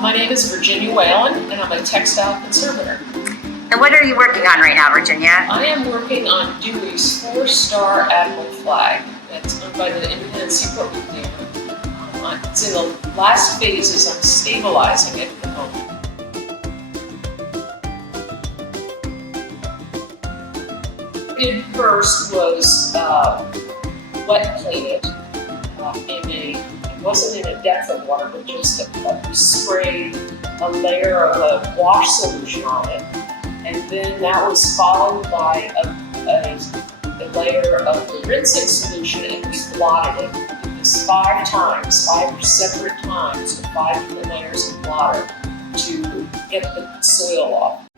My name is Virginia Whelan, and I'm a textile conservator. And what are you working on right now, Virginia? I am working on Dewey's 4-star Admiral flag that's owned by the Independent Seaport Museum. It's in the last phases. I'm stabilizing it at the moment. What I did first was wet clean it it wasn't in a depth of water, but just we sprayed a layer of a wash solution on it. And then that was followed by a layer of the rinsing solution, and we blotted it. We did this 5 separate times, with 5 different layers of water to get the soil off.